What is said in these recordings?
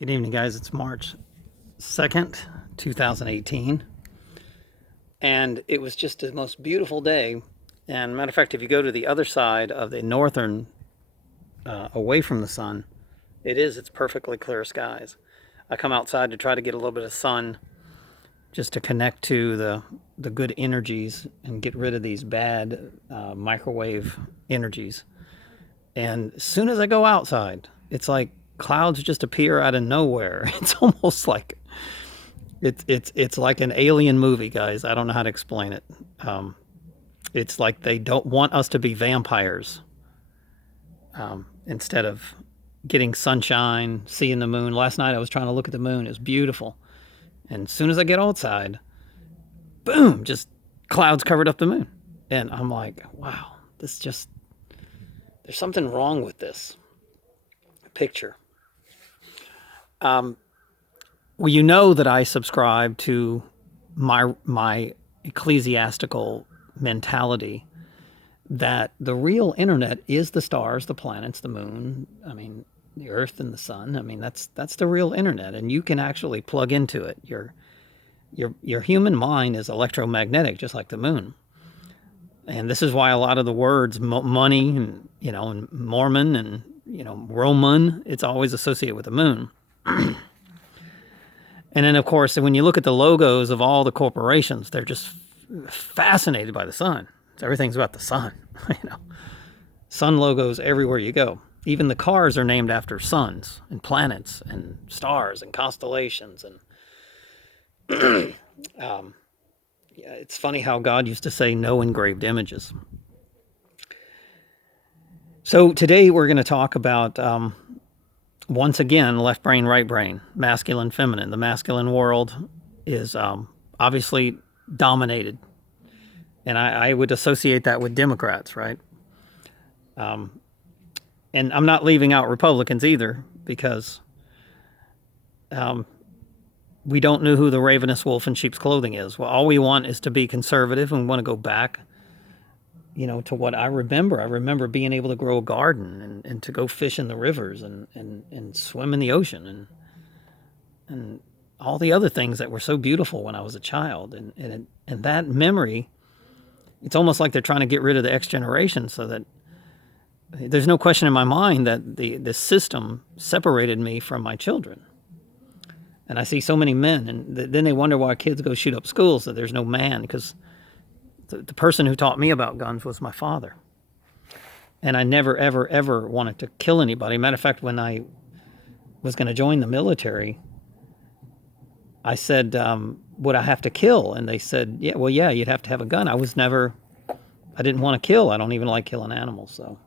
Good evening, guys. It's March 2nd, 2018. And it was just the most beautiful day. And matter of fact, if you go to the other side of the northern, away from the sun, it's perfectly clear skies. I come outside to try to get a little bit of sun just to connect to the good energies and get rid of these bad microwave energies. And as soon as I go outside, it's like clouds just appear out of nowhere. It's almost like it's like an alien movie, guys. I don't know how to explain it. It's like they don't want us to be vampires. Instead of getting sunshine, seeing the moon. Last night I was trying to look at the moon. It was beautiful. And as soon as I get outside, boom, just clouds covered up the moon. And I'm like, wow, there's something wrong with this picture. Well, you know that I subscribe to my ecclesiastical mentality that the real internet is the stars, the planets, the moon. I mean, the earth and the sun. I mean, that's the real internet, and you can actually plug into it. Your human mind is electromagnetic, just like the moon. And this is why a lot of the words money and and Mormon and Roman, it's always associated with the moon. And then, of course, when you look at the logos of all the corporations, they're just fascinated by the sun. Everything's about the sun. Sun logos everywhere you go. Even the cars are named after suns and planets and stars and constellations. And yeah, it's funny how God used to say no engraved images. So today we're going to talk about, once again, left brain, right brain, masculine, feminine. The masculine world is obviously dominated. And I would associate that with Democrats, right? And I'm not leaving out Republicans either, because we don't know who the ravenous wolf in sheep's clothing is. Well, all we want is to be conservative, and we want to go back, to what I remember. I remember being able to grow a garden and to go fish in the rivers and swim in the ocean and all the other things that were so beautiful when I was a child. And that memory, it's almost like they're trying to get rid of the X generation, so that there's no question in my mind that the system separated me from my children. And I see so many men, and then they wonder why kids go shoot up schools, that there's no man, because the person who taught me about guns was my father. And I never, ever, ever wanted to kill anybody. Matter of fact, when I was going to join the military, I said, would I have to kill? And they said, yeah, you'd have to have a gun. I didn't want to kill. I don't even like killing animals. So,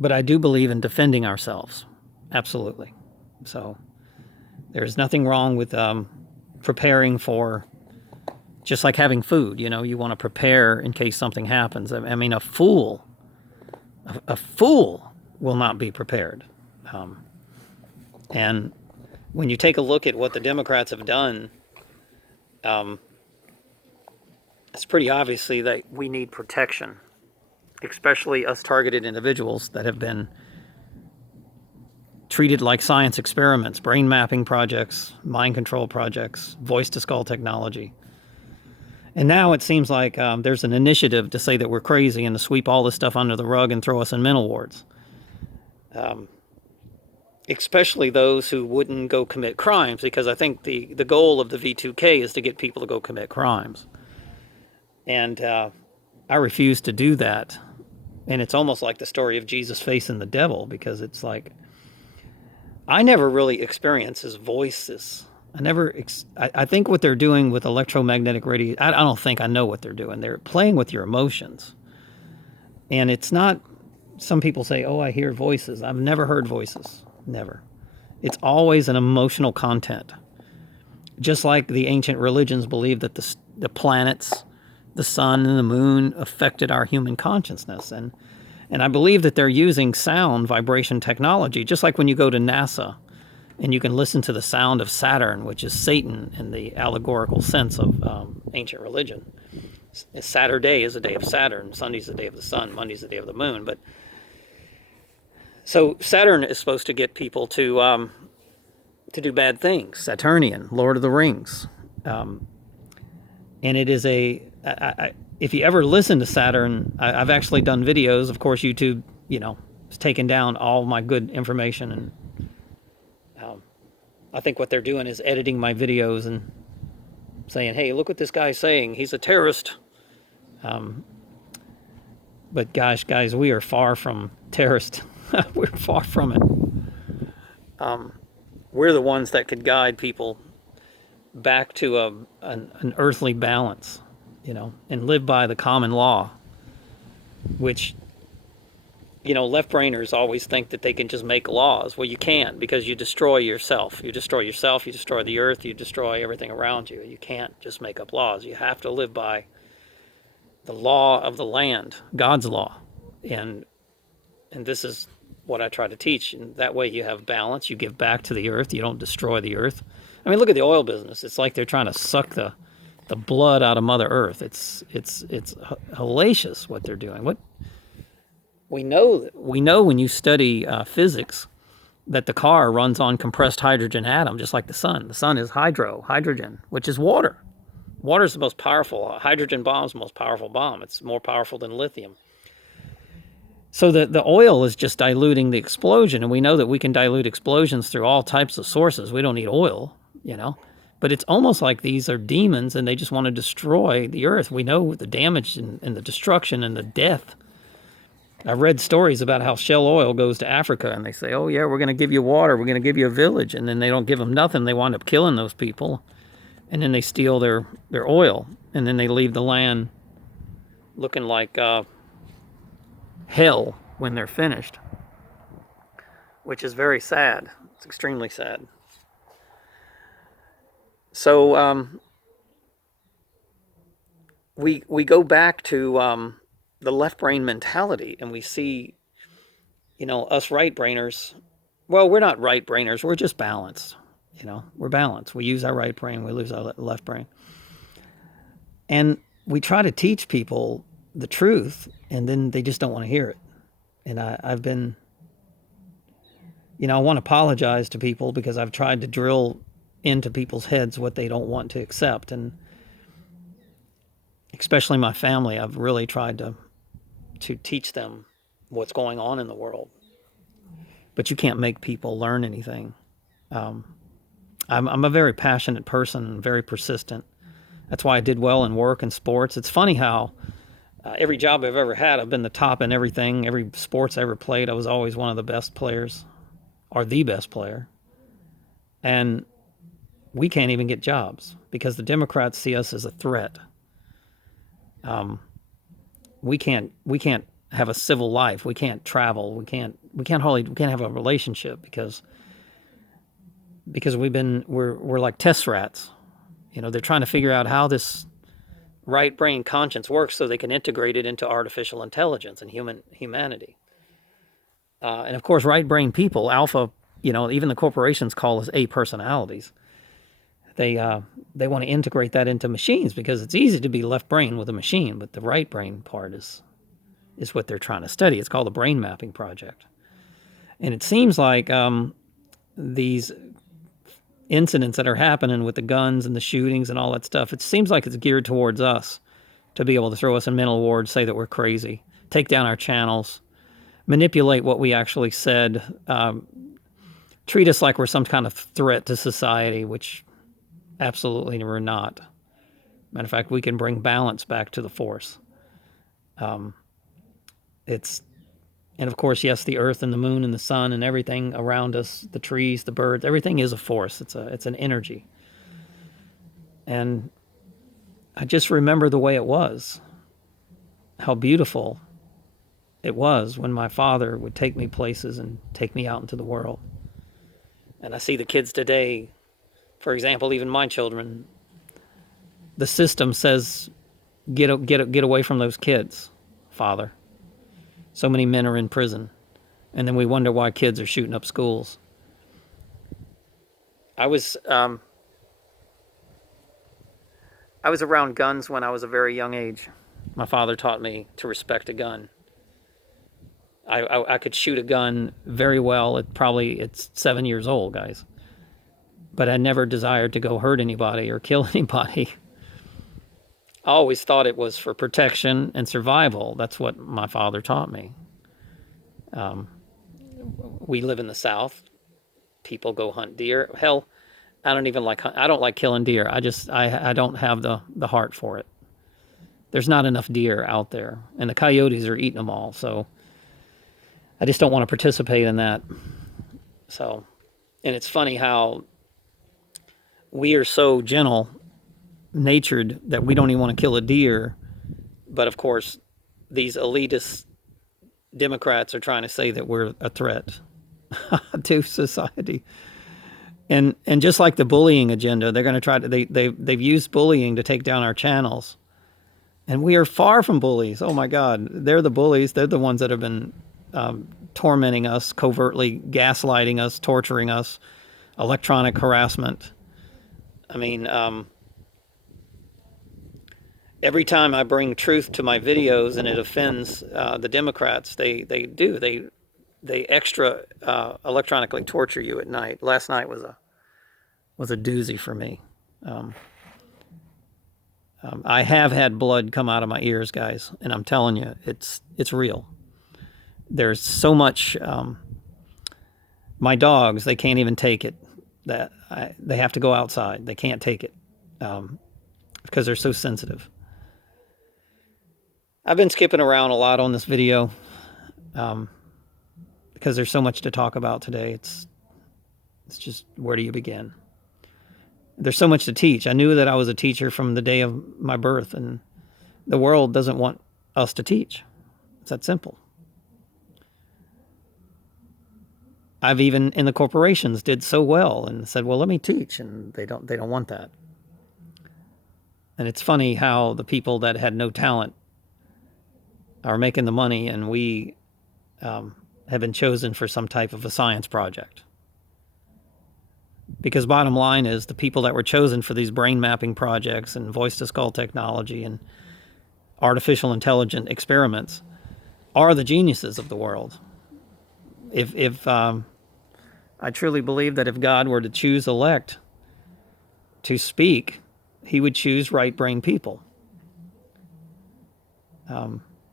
but I do believe in defending ourselves. Absolutely. So there's nothing wrong with preparing for, just like having food. You want to prepare in case something happens. I mean, a fool will not be prepared. And when you take a look at what the Democrats have done, it's pretty obviously that we need protection, especially us targeted individuals that have been treated like science experiments, brain mapping projects, mind control projects, voice-to-skull technology. And now it seems like there's an initiative to say that we're crazy and to sweep all this stuff under the rug and throw us in mental wards. Especially those who wouldn't go commit crimes, because I think the goal of the V2K is to get people to go commit crimes. And I refuse to do that. And it's almost like the story of Jesus facing the devil, because it's like, I never really experienced his voices. I think what they're doing with electromagnetic radio, I don't think I know what they're doing. They're playing with your emotions. And it's not, some people say, oh, I hear voices. I've never heard voices. Never. It's always an emotional content. Just like the ancient religions believed that the planets, the sun and the moon affected our human consciousness. And I believe that they're using sound vibration technology, just like when you go to NASA and you can listen to the sound of Saturn, which is Satan in the allegorical sense of ancient religion. Saturday is the day of Saturn, Sunday's the day of the sun, Monday's the day of the moon. But So Saturn is supposed to get people to do bad things. Saturnian, Lord of the Rings, and it is if you ever listen to Saturn, I've actually done videos. Of course, YouTube, has taken down all my good information, and I think what they're doing is editing my videos and saying, "Hey, look what this guy's saying. He's a terrorist." But gosh, guys, we are far from terrorist. We're far from it. We're the ones that could guide people back to an earthly balance, and live by the common law, which, left-brainers always think that they can just make laws. Well, you can't, because you destroy yourself. You destroy yourself, you destroy the earth, you destroy everything around you. You can't just make up laws. You have to live by the law of the land, God's law. And this is what I try to teach. And that way you have balance. You give back to the earth. You don't destroy the earth. I mean, look at the oil business. It's like they're trying to suck the blood out of Mother Earth. It's hellacious what they're doing. What we know when you study physics, that the car runs on compressed hydrogen atom, just like the sun. The sun is hydrogen, which is water. Water is the most powerful. A hydrogen bomb is the most powerful bomb. It's more powerful than lithium. So the oil is just diluting the explosion, and we know that we can dilute explosions through all types of sources. We don't need oil, But it's almost like these are demons, and they just want to destroy the earth. We know the damage and the destruction and the death. I've read stories about how Shell Oil goes to Africa, and they say, "Oh yeah, we're going to give you water, we're going to give you a village," and then they don't give them nothing. They wind up killing those people, and then they steal their oil, and then they leave the land looking like hell when they're finished, which is very sad. It's extremely sad. So we go back to the left brain mentality, and we see, us right brainers. Well, we're not right brainers. We're just balanced. We're balanced. We use our right brain. We lose our left brain. And we try to teach people the truth, and then they just don't want to hear it. And I've been, I want to apologize to people because I've tried to drill into people's heads what they don't want to accept. And especially my family, I've really tried to teach them what's going on in the world. But you can't make people learn anything. I'm a very passionate person and very persistent. That's why I did well in work and sports. It's funny how every job I've ever had, I've been the top in everything. Every sports I ever played, I was always one of the best players, or the best player. And we can't even get jobs because the Democrats see us as a threat. We can't have a civil life. We can't travel. We can't have a relationship because we're like test rats. They're trying to figure out how this right brain conscience works so they can integrate it into artificial intelligence and humanity. And of course, right brain people, alpha, even the corporations call us A-personalities. They want to integrate that into machines because it's easy to be left brain with a machine, but the right brain part is what they're trying to study. It's called the Brain Mapping Project. And it seems like these incidents that are happening with the guns and the shootings and all that stuff, it seems like it's geared towards us to be able to throw us in mental wards, say that we're crazy, take down our channels, manipulate what we actually said, treat us like we're some kind of threat to society, which absolutely we're not. Matter of fact, we can bring balance back to the force. And of course, yes, the earth and the moon and the sun and everything around us, the trees, the birds, everything is a force. It's an energy. And I just remember the way it was, how beautiful it was when my father would take me places and take me out into the world. And I see the kids today, for example, even my children, the system says, get away from those kids, Father. So many men are in prison. And then we wonder why kids are shooting up schools. I was around guns when I was a very young age. My father taught me to respect a gun. I could shoot a gun very well. It's 7 years old, guys. But I never desired to go hurt anybody or kill anybody. I always thought it was for protection and survival. That's what my father taught me. We live in the South. People go hunt deer. Hell, I don't like killing deer. I don't have the heart for it. There's not enough deer out there, and the coyotes are eating them all. So I just don't want to participate in that. So, and it's funny how we are so gentle natured that we don't even want to kill a deer. But of course, these elitist Democrats are trying to say that we're a threat to society. And just like the bullying agenda, they're going to try to, they've used bullying to take down our channels. And we are far from bullies. Oh my God. They're the bullies. They're the ones that have been tormenting us, covertly gaslighting us, torturing us, electronic harassment. I mean, every time I bring truth to my videos and it offends the Democrats, they extra electronically torture you at night. Last night was a doozy for me. I have had blood come out of my ears, guys, and I'm telling you, it's real. There's so much. My dogs, they can't even take it. They have to go outside. They can't take it because they're so sensitive. I've been skipping around a lot on this video because there's so much to talk about today. It's just, where do you begin? There's so much to teach. I knew that I was a teacher from the day of my birth, and the world doesn't want us to teach. It's that simple. I've even in the corporations did so well and said, well, let me teach, and they don't want that. And it's funny how the people that had no talent are making the money, and we have been chosen for some type of a science project. Because bottom line is, the people that were chosen for these brain mapping projects and voice-to-skull technology and artificial intelligent experiments are the geniuses of the world. If I truly believe that if God were to choose elect to speak, he would choose right-brain people.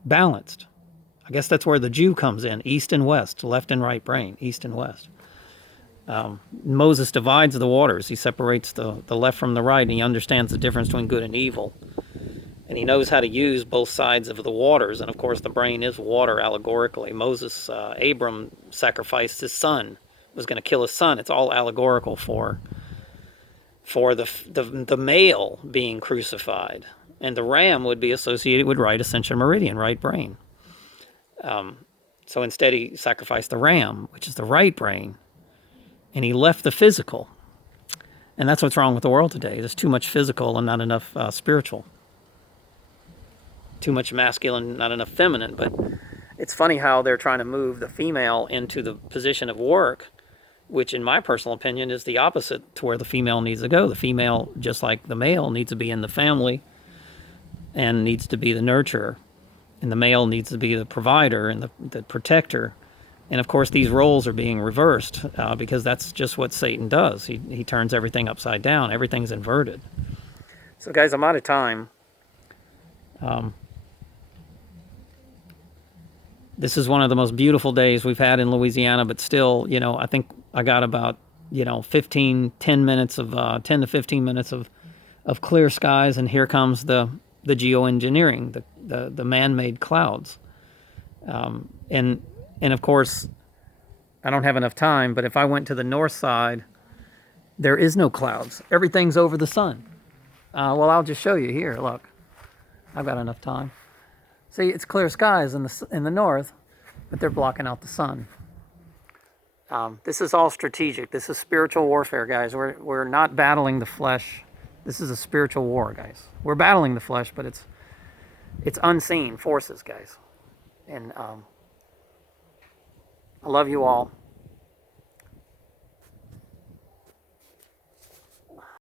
Balanced. I guess that's where the Jew comes in, east and west, left and right brain, east and west. Moses divides the waters. He separates the left from the right, and he understands the difference between good and evil. And he knows how to use both sides of the waters. And of course, the brain is water allegorically. Abram sacrificed his son, was going to kill his son. It's all allegorical for the male being crucified. And the ram would be associated with right ascension meridian, right brain. So instead he sacrificed the ram, which is the right brain, and he left the physical. And that's what's wrong with the world today. There's too much physical and not enough spiritual. Too much masculine, not enough feminine. But it's funny how they're trying to move the female into the position of work, which in my personal opinion is the opposite to where the female needs to go. The female, just like the male, needs to be in the family and needs to be the nurturer. And the male needs to be the provider and the protector. And of course, these roles are being reversed because that's just what Satan does. He turns everything upside down. Everything's inverted. So guys, I'm out of time. This is one of the most beautiful days we've had in Louisiana, but still, I think I got about, 10 to 15 minutes of clear skies, and here comes the geoengineering, the man-made clouds. And of course, I don't have enough time, but if I went to the north side, there is no clouds. Everything's over the sun. Well, I'll just show you here. Look, I've got enough time. See, it's clear skies in the north, but they're blocking out the sun. This is all strategic. This is spiritual warfare, guys. We're not battling the flesh. This is a spiritual war, guys. We're battling the flesh, but it's unseen forces, guys. And I love you all.